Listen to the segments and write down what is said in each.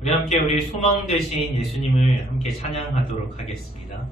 우리 함께 우리 소망 되신 예수님을 함께 찬양하도록 하겠습니다.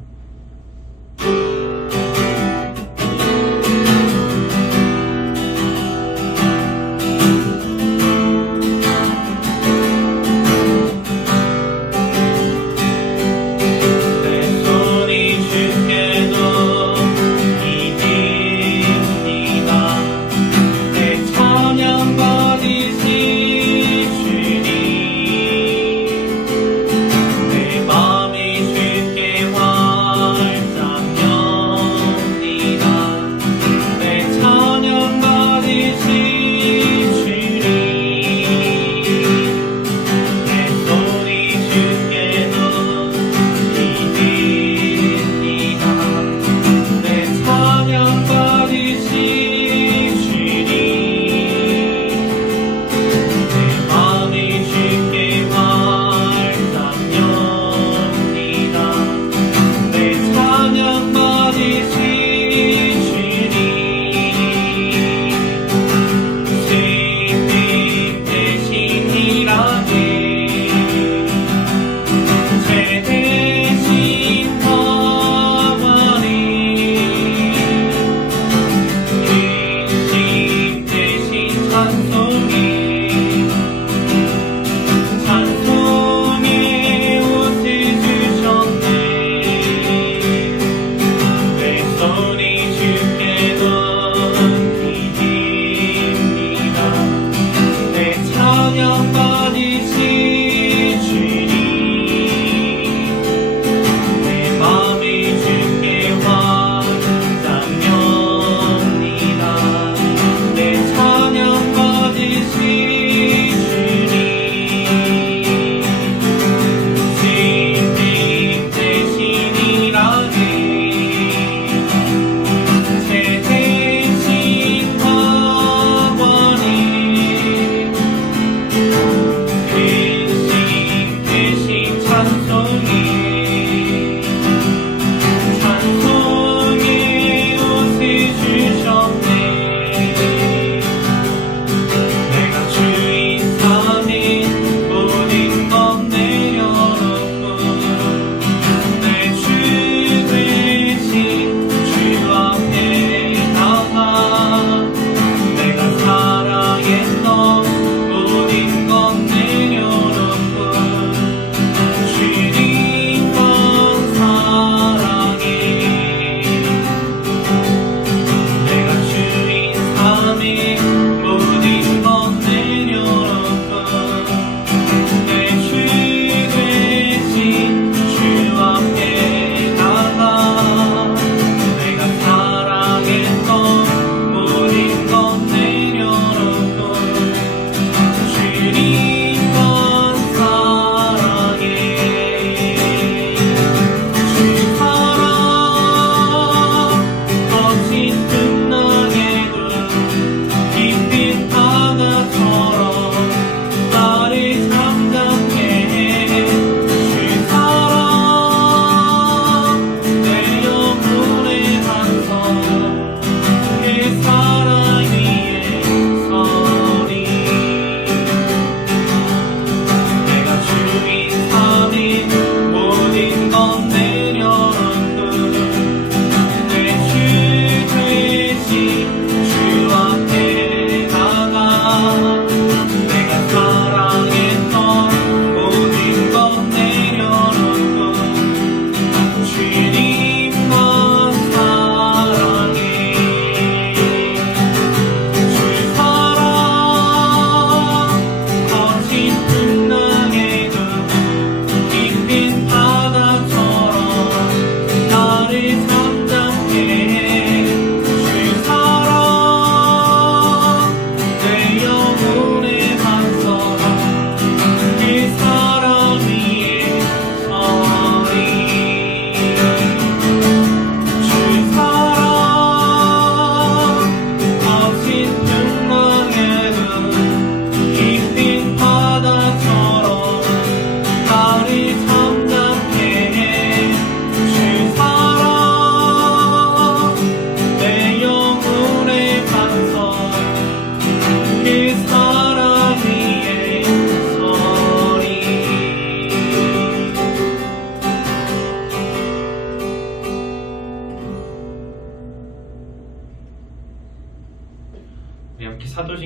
그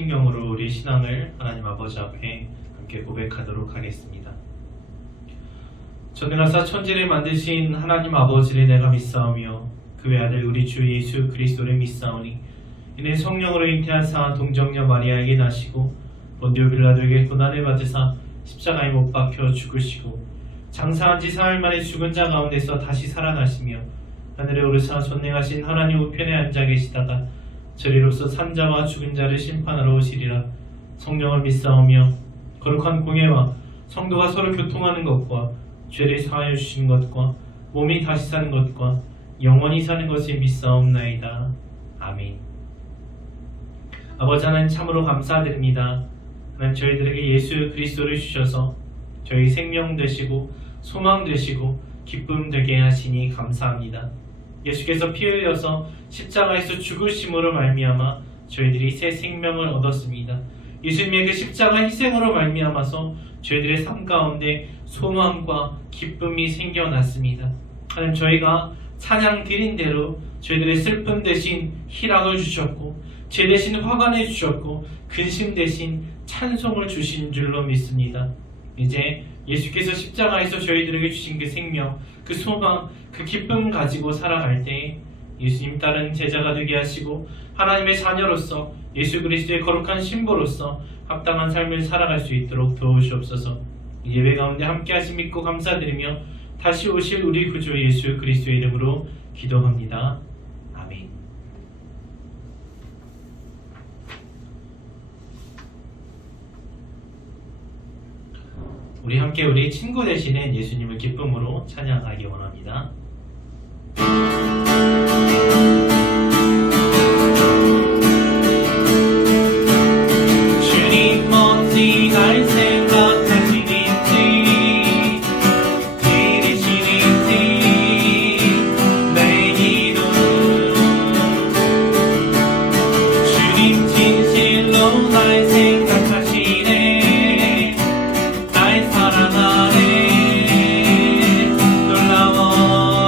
사도신경으로 우리 신앙을 하나님 아버지 앞에 함께 고백하도록 하겠습니다. 전능하사 천지를 만드신 하나님 아버지를 내가 믿사오며 그 외아들 우리 주 예수 그리스도를 믿사오니 이는 성령으로 잉태하사 동정녀 마리아에게 나시고 본디오 빌라도에게 고난을 받으사 십자가에 못 박혀 죽으시고 장사한 지 사흘 만에 죽은 자 가운데서 다시 살아나시며 하늘에 오르사 전능하신 하나님 우편에 앉아 계시다가 저리로서 산자와 죽은 자를 심판하러 오시리라. 성령을 믿사오며 거룩한 공예와 성도가 서로 교통하는 것과 죄를 사하여 주신 것과 몸이 다시 사는 것과 영원히 사는 것을 믿사옵나이다. 아멘. 아버지 하나님 참으로 감사드립니다. 하나님 저희들에게 예수 그리스도를 주셔서 저희 생명 되시고 소망 되시고 기쁨 되게 하시니 감사합니다. 예수께서 피 흘려서 십자가에서 죽으심으로 말미암아 저희들이 새 생명을 얻었습니다. 예수님의 그 십자가 희생으로 말미암아서 저희들의 삶 가운데 소망과 기쁨이 생겨났습니다. 하나님 저희가 찬양 드린 대로 저희들의 슬픔 대신 희락을 주셨고 죄 대신 화관을 주셨고 근심 대신 찬송을 주신 줄로 믿습니다. 이제 예수께서 십자가에서 저희들에게 주신 그 생명, 그 소망, 그 기쁨 가지고 살아갈 때 예수님 따른 제자가 되게 하시고 하나님의 자녀로서 예수 그리스도의 거룩한 신부로서 합당한 삶을 살아갈 수 있도록 도우시옵소서. 예배 가운데 함께 하심 믿고 감사드리며 다시 오실 우리 구주 예수 그리스도의 이름으로 기도합니다. 아멘. 우리 함께 우리 친구 되시는 예수님을 기쁨으로 찬양하기 원합니다. 주님 어찌 날 생각하시는지 들으시는지 내 기도 주님 진실로 날 생각하시네 날 사랑하네 놀라워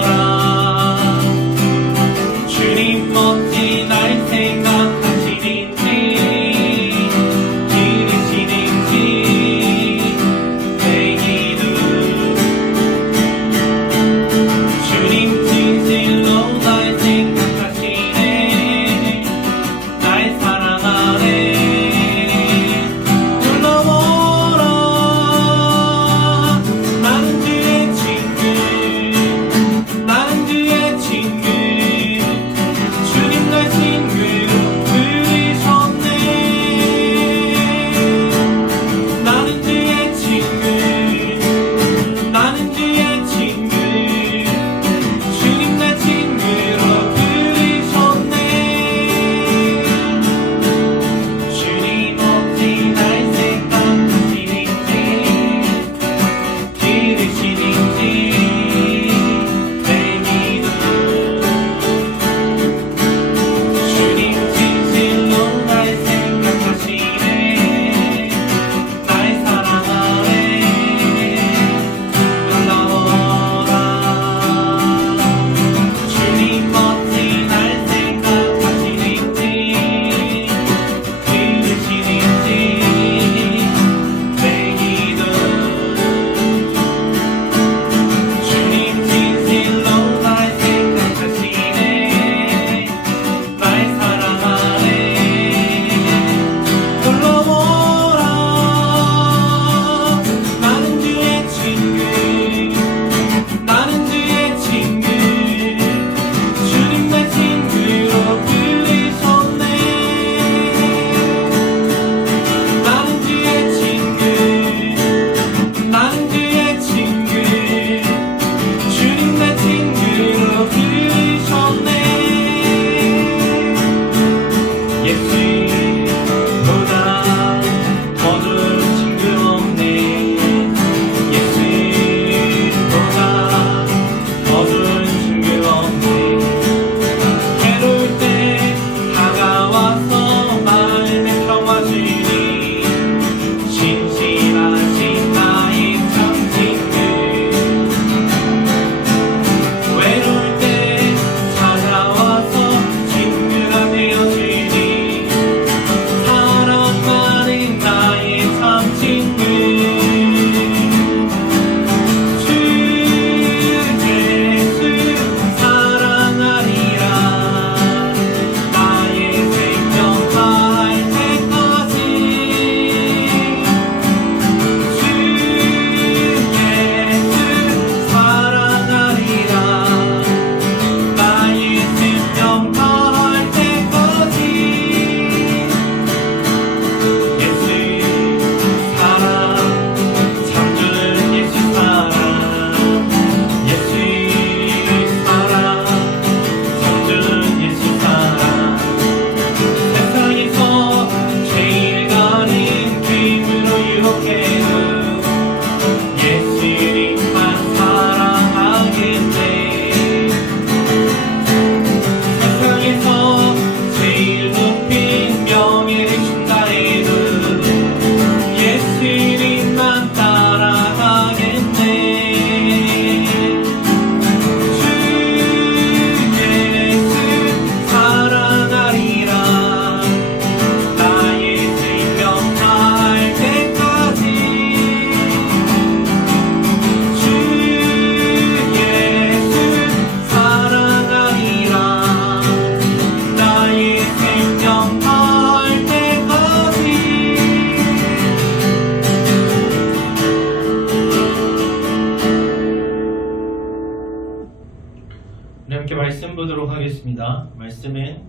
말씀 보도록 하겠습니다. 말씀은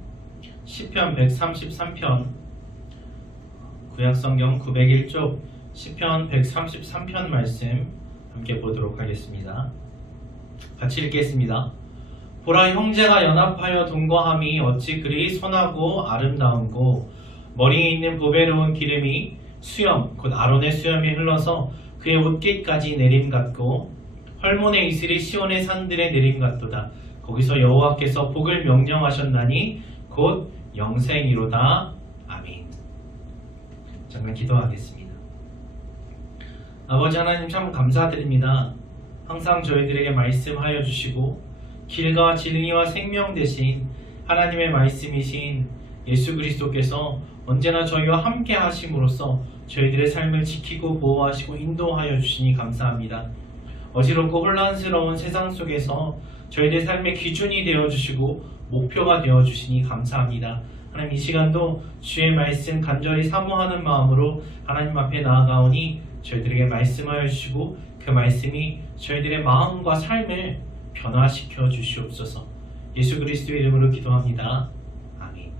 시편 133편, 구약성경 901쪽 시편 133편 말씀 함께 보도록 하겠습니다. 같이 읽겠습니다. 보라, 형제가 연합하여 동거함이 어찌 그리 선하고 아름다운고, 머리에 있는 보배로운 기름이 수염 곧 아론의 수염이 흘러서 그의 옷깃까지 내림 같고, 헐몬의 이슬이 시온의 산들의 내림 같도다. 거기서 여호와께서 복을 명령하셨나니 곧 영생이로다. 아멘. 잠깐 기도하겠습니다. 아버지 하나님, 참 감사드립니다. 항상 저희들에게 말씀하여 주시고 길과 진리와 생명 되신 하나님의 말씀이신 예수 그리스도께서 언제나 저희와 함께 하심으로써 저희들의 삶을 지키고 보호하시고 인도하여 주시니 감사합니다. 어지럽고 혼란스러운 세상 속에서 저희들의 삶의 기준이 되어주시고 목표가 되어주시니 감사합니다. 하나님, 이 시간도 주의 말씀 간절히 사모하는 마음으로 하나님 앞에 나아가오니 저희들에게 말씀하여 주시고 그 말씀이 저희들의 마음과 삶을 변화시켜 주시옵소서. 예수 그리스도의 이름으로 기도합니다. 아멘.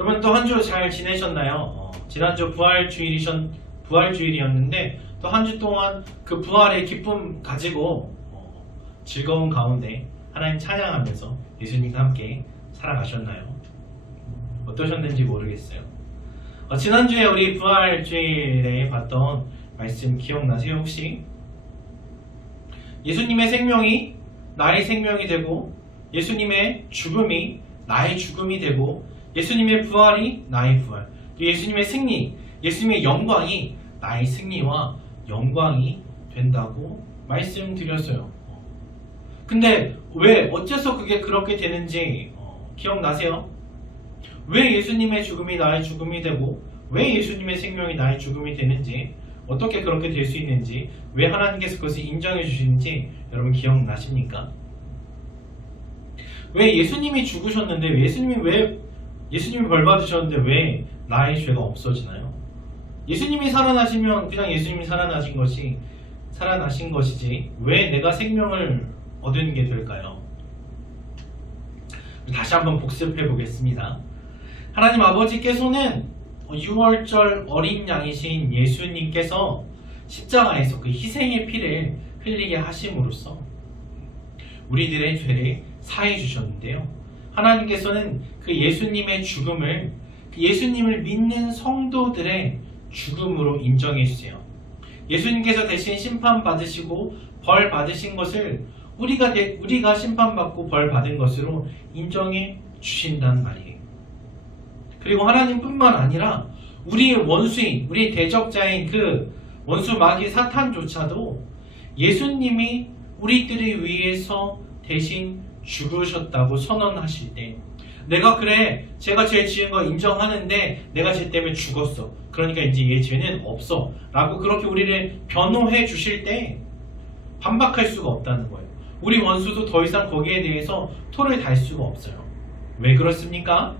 여러분, 또 한 주 잘 지내셨나요? 지난주 부활주일이었는데 또 한 주 동안 그 부활의 기쁨 가지고 즐거운 가운데 하나님 찬양하면서 예수님과 함께 살아가셨나요? 어떠셨는지 모르겠어요. 지난주에 우리 부활주일에 봤던 말씀 기억나세요 혹시? 예수님의 생명이 나의 생명이 되고, 예수님의 죽음이 나의 죽음이 되고, 예수님의 부활이 나의 부활, 예수님의 승리, 예수님의 영광이 나의 승리와 영광이 된다고 말씀드렸어요. 근데 왜, 어째서 그게 그렇게 되는지 기억나세요? 왜 예수님의 죽음이 나의 죽음이 되고, 왜 예수님의 생명이 나의 죽음이 되는지, 어떻게 그렇게 될 수 있는지, 왜 하나님께서 그것을 인정해 주시는지 여러분 기억나십니까? 왜 예수님이 죽으셨는데, 예수님이 벌 받으셨는데 왜 나의 죄가 없어지나요? 예수님이 살아나시면 그냥 예수님이 살아나신 것이지 왜 내가 생명을 얻는 게 될까요? 다시 한번 복습해 보겠습니다. 하나님 아버지께서는 6월절 어린 양이신 예수님께서 십자가에서 그 희생의 피를 흘리게 하심으로써 우리들의 죄를 사해 주셨는데요. 하나님께서는 그 예수님의 죽음을, 그 예수님을 믿는 성도들의 죽음으로 인정해 주세요. 예수님께서 대신 심판받으시고 벌 받으신 것을 우리가 심판받고 벌 받은 것으로 인정해 주신단 말이에요. 그리고 하나님뿐만 아니라 우리의 원수인, 우리의 대적자인 그 원수 마귀 사탄조차도 예수님이 우리들을 위해서 대신 죽으셨다고 선언하실 때, 제가 죄 지은 거 인정하는데 내가 죄 때문에 죽었어, 그러니까 이제 얘 죄는 없어 라고 그렇게 우리를 변호해 주실 때 반박할 수가 없다는 거예요. 우리 원수도 더 이상 거기에 대해서 토를 달 수가 없어요. 왜 그렇습니까?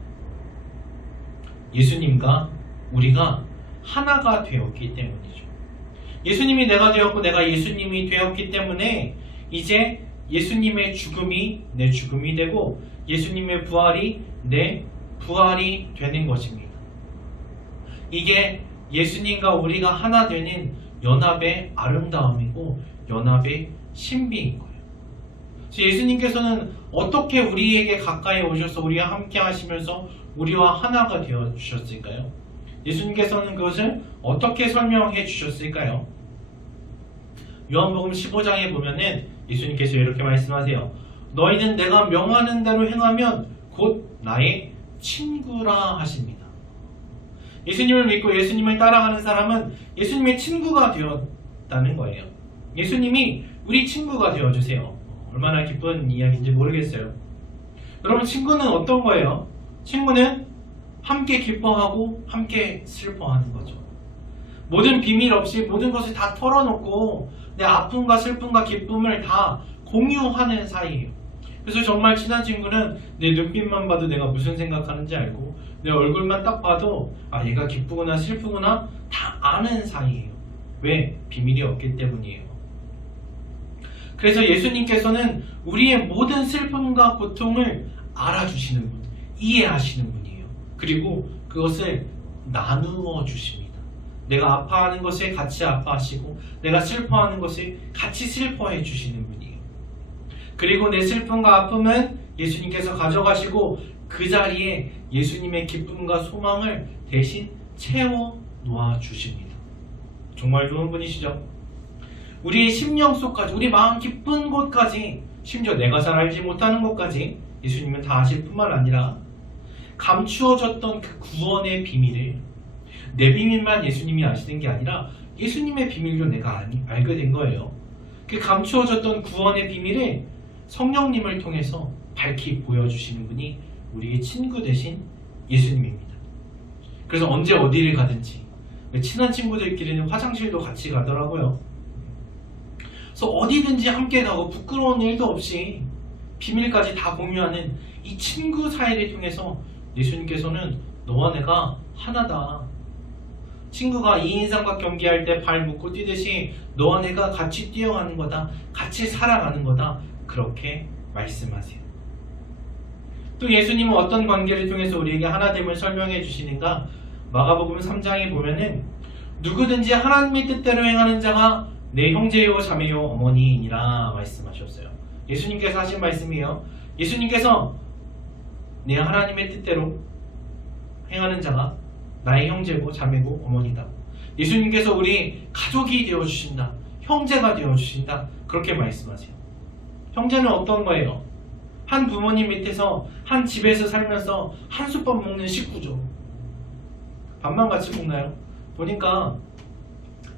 예수님과 우리가 하나가 되었기 때문이죠. 예수님이 내가 되었고 내가 예수님이 되었기 때문에 이제 예수님의 죽음이 내 죽음이 되고 예수님의 부활이 내 부활이 되는 것입니다. 이게 예수님과 우리가 하나 되는 연합의 아름다움이고 연합의 신비인 거예요. 예수님께서는 어떻게 우리에게 가까이 오셔서 우리와 함께 하시면서 우리와 하나가 되어 주셨을까요? 예수님께서는 그것을 어떻게 설명해 주셨을까요? 요한복음 15장에 보면은 예수님께서 이렇게 말씀하세요. 너희는 내가 명하는 대로 행하면 곧 나의 친구라 하십니다. 예수님을 믿고 예수님을 따라가는 사람은 예수님의 친구가 되었다는 거예요. 예수님이 우리 친구가 되어주세요. 얼마나 기쁜 이야기인지 모르겠어요. 여러분, 친구는 어떤 거예요? 친구는 함께 기뻐하고 함께 슬퍼하는 거죠. 모든 비밀 없이 모든 것을 다 털어놓고 내 아픔과 슬픔과 기쁨을 다 공유하는 사이예요. 그래서 정말 친한 친구는 내 눈빛만 봐도 내가 무슨 생각하는지 알고 내 얼굴만 딱 봐도 아, 얘가 기쁘구나 슬프구나 다 아는 사이예요. 왜? 비밀이 없기 때문이에요. 그래서 예수님께서는 우리의 모든 슬픔과 고통을 알아주시는 분, 이해하시는 분이에요. 그리고 그것을 나누어 주십니다. 내가 아파하는 것을 같이 아파하시고 내가 슬퍼하는 것을 같이 슬퍼해 주시는 분이에요. 그리고 내 슬픔과 아픔은 예수님께서 가져가시고 그 자리에 예수님의 기쁨과 소망을 대신 채워 놓아 주십니다. 정말 좋은 분이시죠? 우리의 심령 속까지, 우리 마음 깊은 곳까지, 심지어 내가 잘 알지 못하는 것까지 예수님은 다 아실 뿐만 아니라 감추어졌던 그 구원의 비밀을, 내 비밀만 예수님이 아시는 게 아니라 예수님의 비밀도 내가 알게 된 거예요. 그 감추어졌던 구원의 비밀을 성령님을 통해서 밝히 보여주시는 분이 우리의 친구 되신 예수님입니다. 그래서 언제 어디를 가든지, 친한 친구들끼리는 화장실도 같이 가더라고요. 그래서 어디든지 함께 가고 부끄러운 일도 없이 비밀까지 다 공유하는 이 친구 사이를 통해서 예수님께서는 너와 내가 하나다. 친구가 2인삼각 경기할 때 발 묶고 뛰듯이 너와 내가 같이 뛰어가는 거다. 같이 살아가는 거다. 그렇게 말씀하세요. 또 예수님은 어떤 관계를 통해서 우리에게 하나됨을 설명해 주시는가? 마가복음 3장에 보면은 누구든지 하나님의 뜻대로 행하는 자가 내 형제요 자매요 어머니이니라 말씀하셨어요. 예수님께서 하신 말씀이에요. 예수님께서 내 하나님의 뜻대로 행하는 자가 나의 형제고 자매고 어머니다. 예수님께서 우리 가족이 되어주신다. 형제가 되어주신다. 그렇게 말씀하세요. 형제는 어떤 거예요? 한 부모님 밑에서 한 집에서 살면서 한 솥밥 먹는 식구죠. 밥만 같이 먹나요? 보니까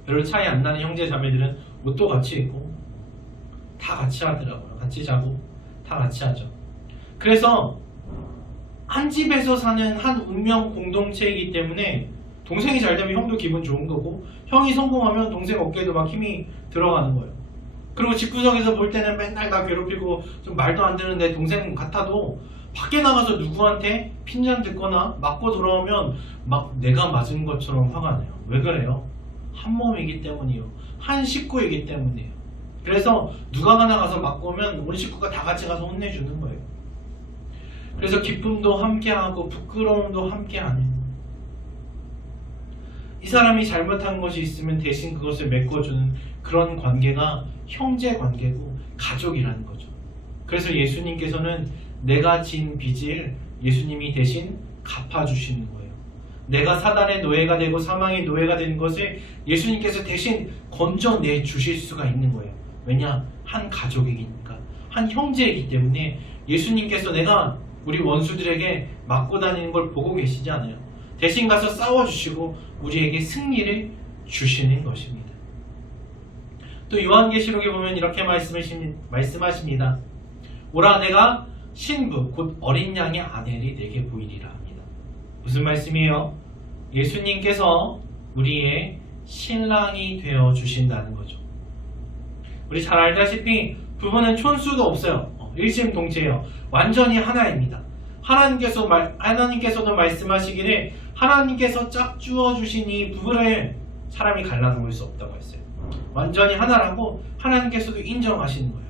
별로 차이 안 나는 형제 자매들은 옷도 같이 입고 다 같이 하더라고요. 같이 자고 다 같이 하죠. 그래서 한 집에서 사는 한 운명 공동체이기 때문에 동생이 잘 되면 형도 기분 좋은 거고 형이 성공하면 동생 어깨에도 막 힘이 들어가는 거예요. 그리고 집구석에서 볼 때는 맨날 나 괴롭히고 좀 말도 안 되는 내 동생 같아도 밖에 나가서 누구한테 핀잔 듣거나 맞고 돌아오면 막 내가 맞은 것처럼 화가 나요. 왜 그래요? 한 몸이기 때문이요. 한 식구이기 때문이에요. 그래서 누가 하나 가서 맞고 오면 온 식구가 다 같이 가서 혼내주는 거예요. 그래서 기쁨도 함께하고 부끄러움도 함께하는, 이 사람이 잘못한 것이 있으면 대신 그것을 메꿔주는 그런 관계가 형제 관계고 가족이라는 거죠. 그래서 예수님께서는 내가 진 빚을 예수님이 대신 갚아주시는 거예요. 내가 사단의 노예가 되고 사망의 노예가 되는 것을 예수님께서 대신 건져내 주실 수가 있는 거예요. 왜냐? 한 가족이니까, 한 형제이기 때문에 예수님께서 내가 우리 원수들에게 맞고 다니는 걸 보고 계시지 않아요. 대신 가서 싸워주시고 우리에게 승리를 주시는 것입니다. 또 요한계시록에 보면 이렇게 말씀하십니다. 오라 내가 신부 곧 어린 양의 아내를 내게 보이리라 합니다. 무슨 말씀이에요? 예수님께서 우리의 신랑이 되어 주신다는 거죠. 우리 잘 알다시피 부부는 촌수도 없어요. 일심동체예요. 완전히 하나입니다. 하나님께서도 말씀하시기를 하나님께서 짝주어 주신 이 부부를 사람이 갈라놓을 수 없다고 했어요. 완전히 하나라고 하나님께서도 인정하시는 거예요.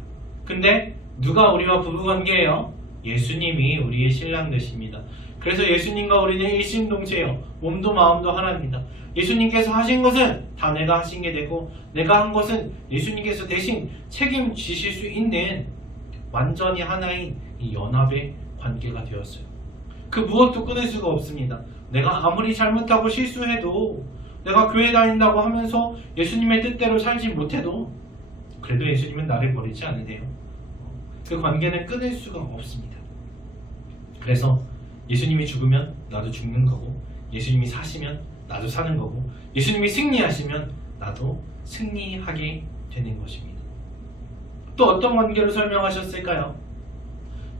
근데 누가 우리와 부부관계예요? 예수님이 우리의 신랑 되십니다. 그래서 예수님과 우리는 일심동체예요. 몸도 마음도 하나입니다. 예수님께서 하신 것은 다 내가 하신 게 되고 내가 한 것은 예수님께서 대신 책임지실 수 있는 완전히 하나인 이 연합의 관계가 되었어요. 그 무엇도 끊을 수가 없습니다. 내가 아무리 잘못하고 실수해도, 내가 교회 다닌다고 하면서 예수님의 뜻대로 살지 못해도 그래도 예수님은 나를 버리지 않으세요. 그 관계는 끊을 수가 없습니다. 그래서 예수님이 죽으면 나도 죽는 거고, 예수님이 사시면 나도 사는 거고, 예수님이 승리하시면 나도 승리하게 되는 것입니다. 또 어떤 관계로 설명하셨을까요?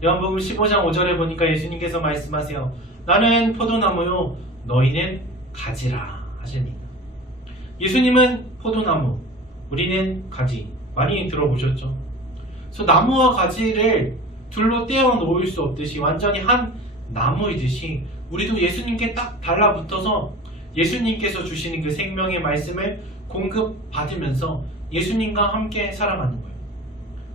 요한복음 15장 5절에 보니까 예수님께서 말씀하세요. 나는 포도나무요 너희는 가지라 하십니다. 예수님은 포도나무, 우리는 가지. 많이 들어보셨죠? 그래서 나무와 가지를 둘로 떼어 놓을 수 없듯이 완전히 한 나무이듯이 우리도 예수님께 딱 달라붙어서 예수님께서 주시는 그 생명의 말씀을 공급받으면서 예수님과 함께 살아가는 거예요.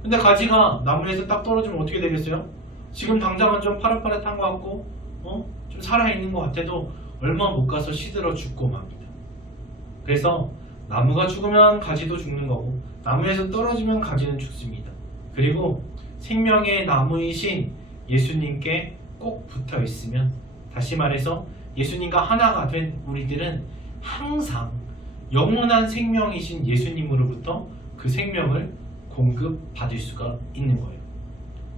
근데 가지가 나무에서 딱 떨어지면 어떻게 되겠어요? 지금 당장은 좀 파릇파릇한 것 같고 좀 살아있는 것 같아도 얼마 못 가서 시들어 죽고 맙니다. 그래서 나무가 죽으면 가지도 죽는 거고 나무에서 떨어지면 가지는 죽습니다. 그리고 생명의 나무이신 예수님께 꼭 붙어 있으면, 다시 말해서 예수님과 하나가 된 우리들은 항상 영원한 생명이신 예수님으로부터 그 생명을 공급받을 수가 있는 거예요.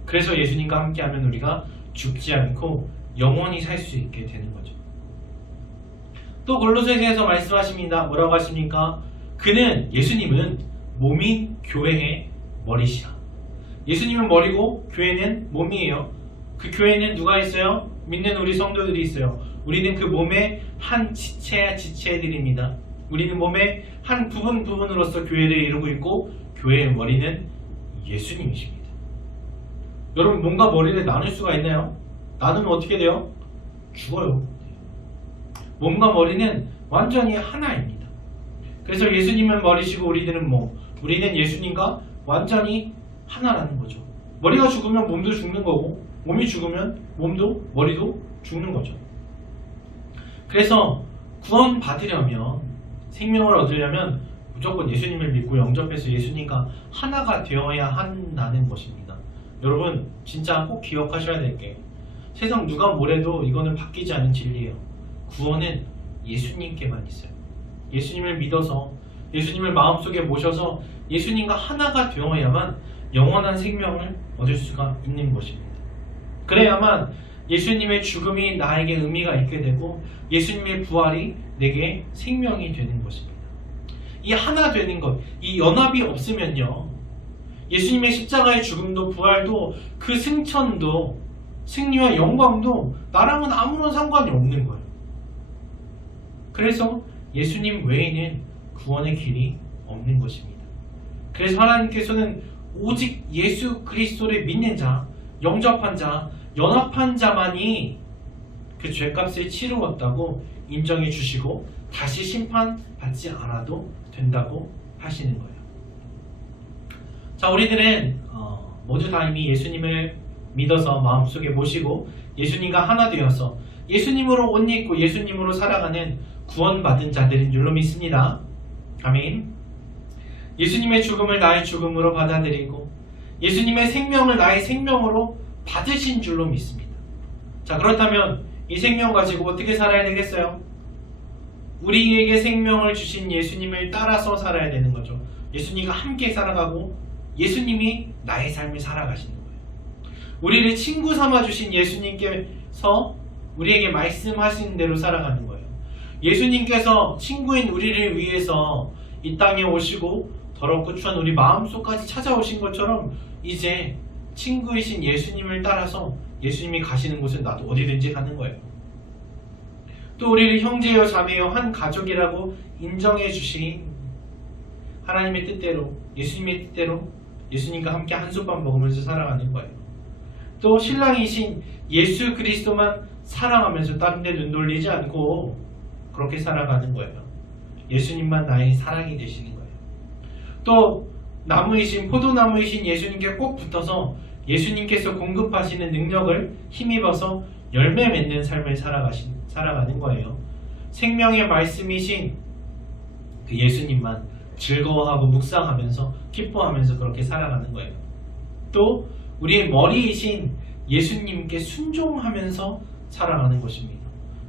그래서 예수님과 함께하면 우리가 죽지 않고 영원히 살 수 있게 되는 거죠. 또 골로새서에서 말씀하십니다. 뭐라고 하십니까? 예수님은 몸인 교회의 머리시라. 예수님은 머리고 교회는 몸이에요. 그 교회는 누가 있어요? 믿는 우리 성도들이 있어요. 우리는 그 몸의 한 지체들입니다. 우리는 몸의 한 부분으로서 교회를 이루고 있고 교회의 머리는 예수님이십니다. 여러분, 몸과 머리를 나눌 수가 있나요? 나누면 어떻게 돼요? 죽어요. 몸과 머리는 완전히 하나입니다. 그래서 예수님은 머리시고 우리들은 몸. 우리는 예수님과 완전히 하나라는 거죠. 머리가 죽으면 몸도 죽는 거고 몸이 죽으면 몸도 머리도 죽는 거죠. 그래서 구원 받으려면, 생명을 얻으려면 무조건 예수님을 믿고 영접해서 예수님과 하나가 되어야 한다는 것입니다. 여러분, 진짜 꼭 기억하셔야 될 게, 세상 누가 뭐래도 이거는 바뀌지 않은 진리예요. 구원은 예수님께만 있어요. 예수님을 믿어서 예수님을 마음속에 모셔서 예수님과 하나가 되어야만 영원한 생명을 얻을 수가 있는 것입니다. 그래야만 예수님의 죽음이 나에게 의미가 있게 되고 예수님의 부활이 내게 생명이 되는 것입니다. 이 하나 되는 것, 이 연합이 없으면요, 예수님의 십자가의 죽음도 부활도 그 승천도 승리와 영광도 나랑은 아무런 상관이 없는 거예요. 그래서 예수님 외에는 구원의 길이 없는 것입니다. 그래서 하나님께서는 오직 예수 그리스도를 믿는 자, 영접한 자, 연합한 자만이 그 죄값을 치루었다고 인정해 주시고 다시 심판받지 않아도 된다고 하시는 거예요. 자, 우리들은 모두 다 이미 예수님을 믿어서 마음속에 모시고 예수님과 하나 되어서 예수님으로 옷 입고 예수님으로 살아가는 구원받은 자들인 줄로 믿습니다. 아멘. 예수님의 죽음을 나의 죽음으로 받아들이고 예수님의 생명을 나의 생명으로 받으신 줄로 믿습니다. 자, 그렇다면 이 생명 가지고 어떻게 살아야 되겠어요? 우리에게 생명을 주신 예수님을 따라서 살아야 되는 거죠. 예수님과 함께 살아가고 예수님이 나의 삶을 살아가시는 거예요. 우리를 친구 삼아 주신 예수님께서 우리에게 말씀하신 대로 살아가는 거예요. 예수님께서 친구인 우리를 위해서 이 땅에 오시고 더럽고 추한 우리 마음속까지 찾아오신 것처럼 이제 친구이신 예수님을 따라서 예수님이 가시는 곳은 나도 어디든지 가는 거예요. 또 우리를 형제여 자매여 한 가족이라고 인정해 주신 하나님의 뜻대로, 예수님의 뜻대로 예수님과 함께 한솥밥 먹으면서 살아가는 거예요. 또 신랑이신 예수 그리스도만 사랑하면서 다른 데 눈 돌리지 않고 그렇게 살아가는 거예요. 예수님만 나의 사랑이 되시는 거예요. 또 나무이신 포도나무이신 예수님께 꼭 붙어서 예수님께서 공급하시는 능력을 힘입어서 열매 맺는 삶을 살아가는 거예요. 생명의 말씀이신 그 예수님만 즐거워하고 묵상하면서 기뻐하면서 그렇게 살아가는 거예요. 또 우리의 머리이신 예수님께 순종하면서 살아가는 것입니다.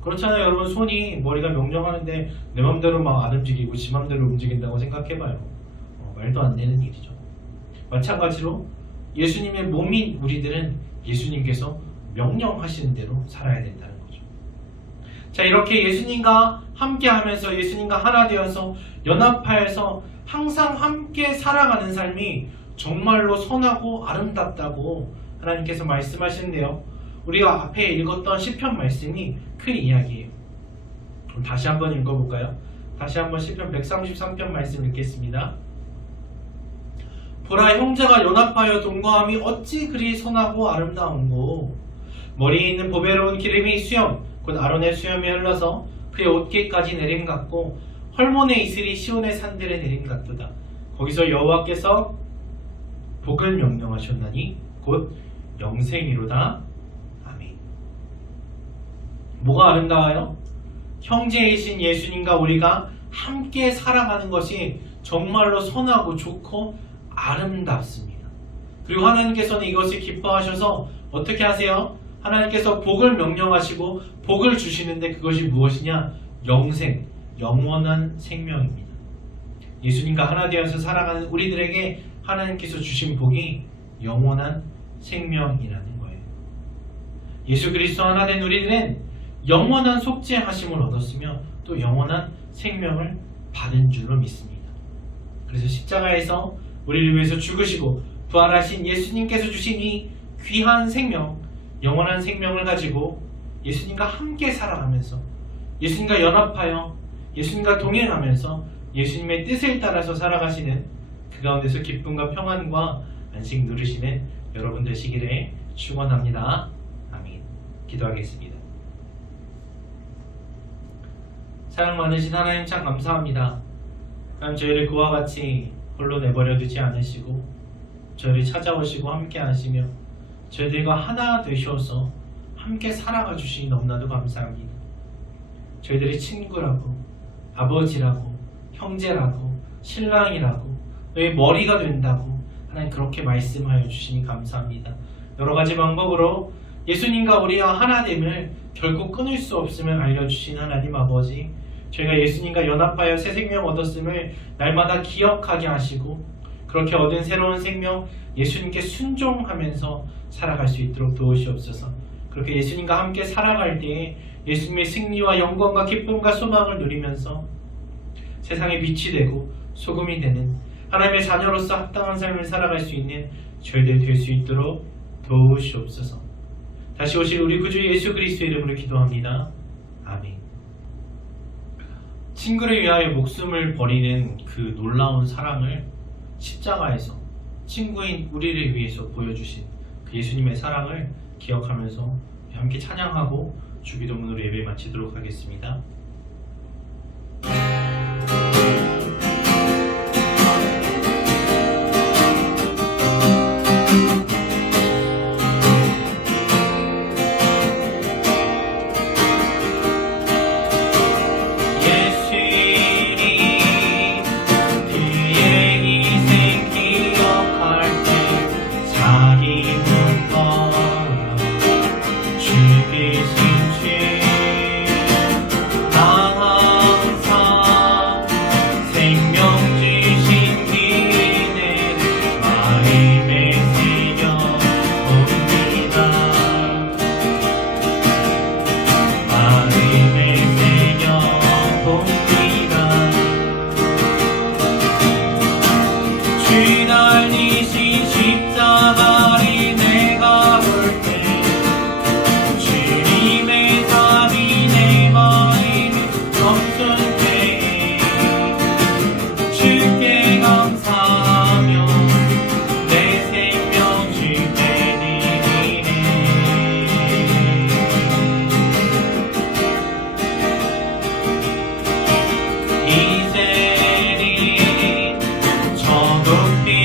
그렇잖아요. 여러분, 손이 머리가 명령하는데 내 맘대로 막 안 움직이고 지 맘대로 움직인다고 생각해봐요. 말도 안 되는 일이죠. 마찬가지로 예수님의 몸인 우리들은 예수님께서 명령하시는 대로 살아야 된다는 거죠. 자, 이렇게 예수님과 함께 하면서 예수님과 하나 되어서 연합하여서 항상 함께 살아가는 삶이 정말로 선하고 아름답다고 하나님께서 말씀하시는데요. 우리가 앞에 읽었던 시편 말씀이 그 이야기예요. 그럼 다시 한번 읽어볼까요? 다시 한번 시편 133편 말씀 읽겠습니다. 보라, 형제가 연합하여 동거함이 어찌 그리 선하고 아름다운고. 머리에 있는 보배로운 기름이 수염 곧 아론의 수염에 흘러서 그의 옷깃까지 내림 같고 헐몬의 이슬이 시온의 산들에 내림 같도다. 거기서 여호와께서 복을 명령하셨나니 곧 영생이로다. 아멘. 뭐가 아름다워요? 형제이신 예수님과 우리가 함께 살아가는 것이 정말로 선하고 좋고 아름답습니다. 그리고 하나님께서는 이것을 기뻐하셔서 어떻게 하세요? 하나님께서 복을 명령하시고 복을 주시는데 그것이 무엇이냐? 영생, 영원한 생명입니다. 예수님과 하나 되어서 살아가는 우리들에게 하나님께서 주신 복이 영원한 생명이라는 거예요. 예수 그리스도 하나 된 우리들은 영원한 속죄하심을 얻었으며 또 영원한 생명을 받은 줄로 믿습니다. 그래서 십자가에서 우리를 위해서 죽으시고 부활하신 예수님께서 주신 이 귀한 생명, 영원한 생명을 가지고 예수님과 함께 살아가면서 예수님과 연합하여 예수님과 동행하면서 예수님의 뜻을 따라서 살아가시는 그 가운데서 기쁨과 평안과 안식 누리시는 여러분 되시기를 축원합니다. 아멘. 기도하겠습니다. 사랑 많으신 하나님 참 감사합니다. 하나님 저희를 그와 같이 홀로 내버려 두지 않으시고 저희를 찾아오시고 함께 하시며 저희들과 하나 되셔서 함께 살아가 주시니 너무나도 감사합니다. 저희들이 친구라고 아버지라고 형제라고 신랑이라고 너의 머리가 된다고 하나님 그렇게 말씀하여 주시니 감사합니다. 여러 가지 방법으로 예수님과 우리와 하나됨을 결코 끊을 수 없음을 알려주신 하나님 아버지, 저희가 예수님과 연합하여 새 생명 얻었음을 날마다 기억하게 하시고 그렇게 얻은 새로운 생명 예수님께 순종하면서 살아갈 수 있도록 도우시옵소서. 그렇게 예수님과 함께 살아갈 때에 예수님의 승리와 영광과 기쁨과 소망을 누리면서 세상에 빛이 되고 소금이 되는 하나님의 자녀로서 합당한 삶을 살아갈 수 있는 저희들 될 수 있도록 도우시옵소서. 다시 오실 우리 구주 예수 그리스도의 이름으로 기도합니다. 아멘. 친구를 위하여 목숨을 버리는 그 놀라운 사랑을 십자가에서 친구인 우리를 위해서 보여주신 그 예수님의 사랑을 기억하면서 함께 찬양하고 주기도문으로 예배 마치도록 하겠습니다. 높이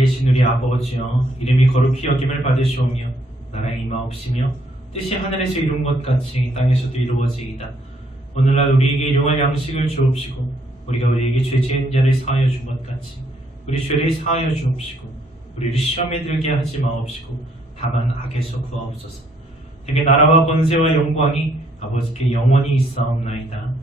계신 우리 아버지여, 이름이 거룩히 여김을 받으시오며 나라의 임하옵시며 뜻이 하늘에서 이룬 것 같이 땅에서도 이루어지이다. 오늘날 우리에게 일용할 양식을 주옵시고 우리가 우리에게 죄 지은 자를 사하여 준 것 같이 우리 죄를 사하여 주옵시고 우리를 시험에 들게 하지 마옵시고 다만 악에서 구하옵소서. 되게 나라와 권세와 영광이 아버지께 영원히 있사옵나이다.